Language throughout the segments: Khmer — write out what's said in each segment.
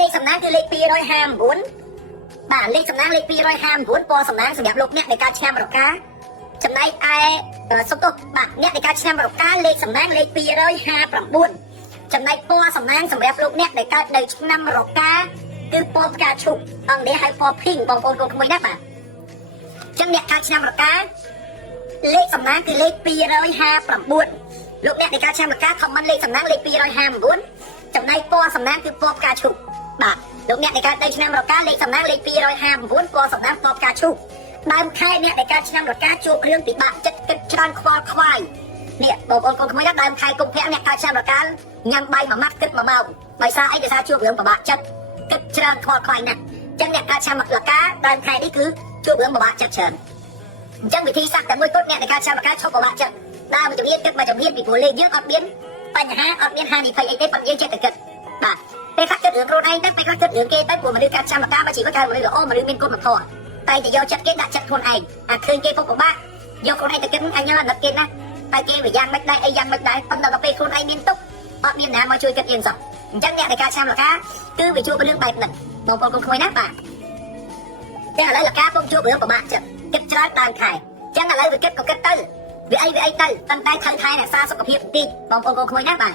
លេខសំណាងគឺលេខ259បាទលេខសំណាងលេខ259ពណ៌សំណាងសម្រាប់លោកអ្នកនៃការឆ្នាំរកាចំណែកឯសុំទោសបាទអ្នកនៃការឆ្នាំរកាលេខសំណាងលេខ259ចំណែកពណ៌សំណាងសម្រាប់លោកអ្នកដែលកើតនៅឆ្នាំរកាគឺពណ៌ផ្កាឈូកអង្គនេះហៅពណ៌ pink បងប្អូនកូនក្មួយណាបាទចឹងអ្នកកើតឆ្នាំរកាលេខសំណាងគឺលេខ259លោកអ្នកនៃការឆ្នាំរកាខមមិនលេខសំណាងលេខ259ចំណែកពណ៌សំណាងគឺពណ៌ផ្កាឈូកបាទលោកអ្នកនៃការនៅឆ្នាំរកាលេខសំណាងលេខ259ពណ៌សំណាងពណ៌ផ្កាឈូកដើមខែអ្នកនៃការឆ្នាំរកាជួបរឿងពិបាកចិត្តគិតច្រើនខ្វល់ខ្វាយនេះបងប្អូនកូនក្មួយណាដើមខែកុម្ភៈអ្នកកើតឆ្នាំរកាញ៉ាំបាយមួយម៉ាត់គិត1ម៉ោងដោយសារអីដោយសារជួបរឿងពិបាកចិត្តគិតច្រើនខ្វល់ខ្វាយណាស់អញ្ចឹងអ្នកកើតឆ្នាំរកាដើមខែនេះគឺជួបរឿងពិបាកចិត្តច្រើនអញ្ចឹងវិធីសាស្ត្រតែមួយគត់អ្នកនៃការឆ្នាំរកាឈប់ពិបាកចិត្តដើរមកជំនាញគិតមកជំនាញពីព្រោះលេខយើងអត់មានបញ្ហាអត់មានហានិភ័យអីទេប៉ុន្តែយើងចេះតែគិតបាទពេលខ្លះគិតរឿងខ្លួនឯងទៅពេលខ្លះគិតរឿងគេទៅព្រោះមនុស្សកាត់ចាំតាមមកជីវិតគេមនុស្សល្អមនុស្សមានគុណធម៌តែទៅយកចិត្តគេដាក់ចិត្តខ្លួនឯងអាឃើញគេពុកពិបាកយកខ្លួនឯងទៅគិតអញអត់គេណាតែគេវាយ៉ាងមិនដែរអីយ៉ាងមិនដែរប៉ុន្តែដល់ពេលខ្លួនឯងមានទុកអត់មានណាមកជួយគិតយើងសោះអញ្ចឹងអ្នកដែលការចាំលកាគឺវាជួបរឿងបែបហ្នឹងបងប្អូនកូនក្មួយណាបាទតែឥឡូវលកាពុំជួបរឿងពិបាកចិត្តគិតច្រើនដើមខែអញ្ចឹងឥឡូវវាគិតក៏គិតទៅវាអីទៅប៉ុន្តែថែរក្សាសុខភាពបន្តិចបងប្អូនកូនក្មួយណាបាទ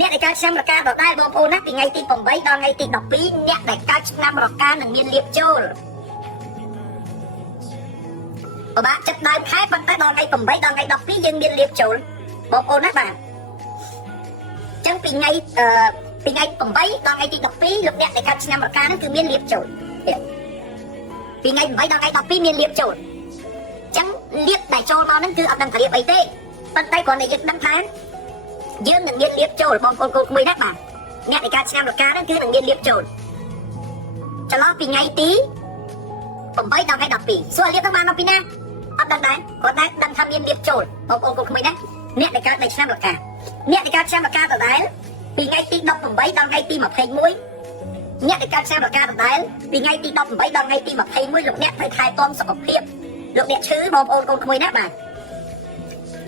អ្នកដែលកើតឆ្នាំរកាដដែលបងប្អូនណាពីថ្ងៃទី8ដល់ថ្ងៃទី12អ្នកដែលកើតឆ្នាំរកានឹងមានលៀបចូលពិបាកចិត្តដើមខែប៉ុន្តែដល់ថ្ងៃ8ដល់ថ្ងៃ12យើងមានលៀបចូលបងប្អូនណាបាទអញ្ចឹងពីថ្ងៃ8ដល់ថ្ងៃទី12លោកអ្នកដែលកើតឆ្នាំរកានឹងគឺមានលៀបចូលពីថ្ងៃ8ដល់ថ្ងៃ12មានលៀបចូលអញ្ចឹងលៀបដែលចូលមកហ្នឹងគឺអត់ដឹងថាលៀបអីទេប៉ុន្តែគ្រាន់តែយើងដឹងថាយើងនឹងមានលៀបចូលបងប្អូនកូនក្មួយណាបាទអ្នកនៃការឆ្នាំរកាហ្នឹងគឺនឹងមានលៀបចូលចន្លោះពីថ្ងៃទី8ដល់ថ្ងៃ12សួរលៀបហ្នឹងបានមកពីណាអត់ដឹងដែរគាត់តែដឹងថាមានលៀបចូលបងប្អូនកូនក្មួយណាអ្នកនៃការឆ្នាំរកាអ្នកនៃការឆ្នាំរកាដដែលពីថ្ងៃទី18ដល់ថ្ងៃទី21អ្នកនៃការឆ្នាំរកាដដែលពីថ្ងៃទី18ដល់ថ្ងៃទី21លោកអ្នកត្រូវថែទាំសុខភាពលោកអ្នកឈឺបងប្អូនកូនក្មួយណាបាទ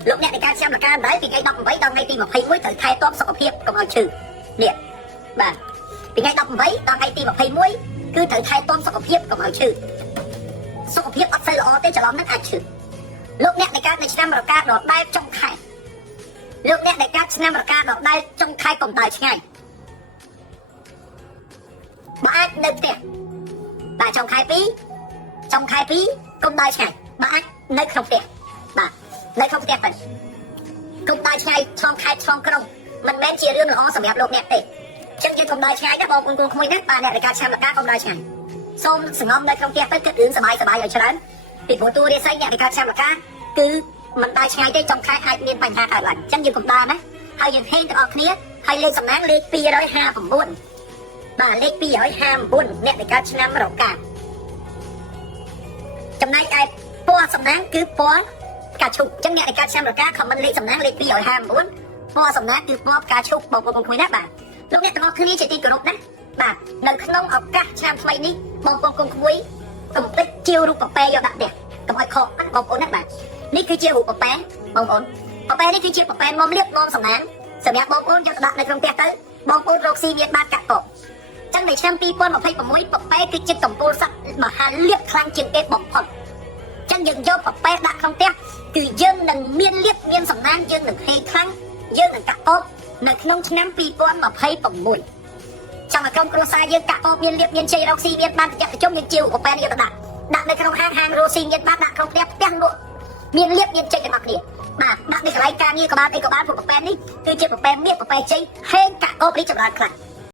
លោកអ្នកនៃការចាំរកាដែរពីថ្ងៃ18ដល់ថ្ងៃទី21ត្រូវថែទាំសុខភាពកុំឲ្យឈឺនេះបាទពីថ្ងៃ18ដល់ថ្ងៃទី21គឺត្រូវថែទាំសុខភាពកុំឲ្យឈឺសុខភាពអត់សូវល្អទេច្រឡំនឹងអាចឈឺលោកអ្នកនៃការឆ្នាំរកាដដែលចុងខែលោកអ្នកនៃការឆ្នាំរកាដដែលចុងខែកុំដើរឆ្ងាយបើអាចនៅផ្ទះបាទចុងខែ2កុំដើរឆ្ងាយបើអាចនៅក្នុងផ្ទះបាទនៅក្នុងផ្ទះទៅកុំដើរឆ្ងាយឆ្លងខេត្តឆ្លងក្រុងមិនមែនជារឿងល្អសម្រាប់លោកអ្នកទេចឹងយើងកុំដើរឆ្ងាយទេបងប្អូនកូនក្មួយណាបាទអ្នកនៃការឆ្នាំរកាកុំដើរឆ្ងាយសូមសង្ងំនៅក្នុងផ្ទះទៅគិតរឿងសบายឲ្យច្រើនពីព្រោះតួរាសីអ្នកនៃការឆ្នាំរកាគឺមិនដើរឆ្ងាយទេចំខែអាចមានបញ្ហាកើតឡើងចឹងយើងកុំដើរណាហើយយើងហេងទាំងអស់គ្នាហើយលេខសំណាងលេខ259បាទលេខ259អ្នកនៃការឆ្នាំរកាចំណែកឯពណ៌សំណាងគឺពណ៌ផ្កាឈូកអញ្ចឹងអ្នកនៃការឆ្នាំរកាខមមិនលេខសំណាងលេខ259ពណ៌សំណាងគឺពណ៌ផ្កាឈូកបងប្អូនក្មួយណាបាទលោកអ្នកទាំងអស់គ្នាជាទីគោរពណាបាទនៅក្នុងឱកាសឆ្នាំថ្មីនេះបងប្អូនកូនក្មួយកុំភ្លេចជាវរូបប៉ែយកដាក់ផ្ទះកុំឲ្យខកណាបងប្អូនណាបាទនេះគឺជារូបប៉ែបងប្អូនប៉ែនេះគឺជាប៉ែមុំលៀបមុំសំណាងសម្រាប់បងប្អូនយកដាក់នៅក្នុងផ្ទះទៅបងប្អូនរកស៊ីមានបានកាក់កបអញ្ចឹងនៅឆ្នាំ2026ប៉ែគឺជាកម្ពុជាស័ក្តិមហាលៀបខ្លាំងជាងគេបំផុតចឹងយើងយកប៉ែដាក់ក្នុងផ្ទះគឺយើងនឹងមានលៀបមានសំណាងយើងនឹងហេខ្លាំងយើងនឹងកាក់កបនៅក្នុងឆ្នាំ2026ចាំឲ្យក្រុមគ្រួសារយើងកាក់កបមានលៀបមានជ័យរកស៊ីមានបានប្រយ័ត្នប្រជុំយើងជាវប៉ែយកទៅដាក់នៅក្នុងហាងរកស៊ីមានបានដាក់ក្នុងផ្ទះលក់មានលៀបមានជ័យទាំងអស់គ្នាបាទដាក់នៅកន្លែងការងារក្បាលអីក៏បានពួកប៉ែនេះគឺជាប៉ែមាសប៉ែជ័យហេកាក់កបរីចម្រើនខ្លាំង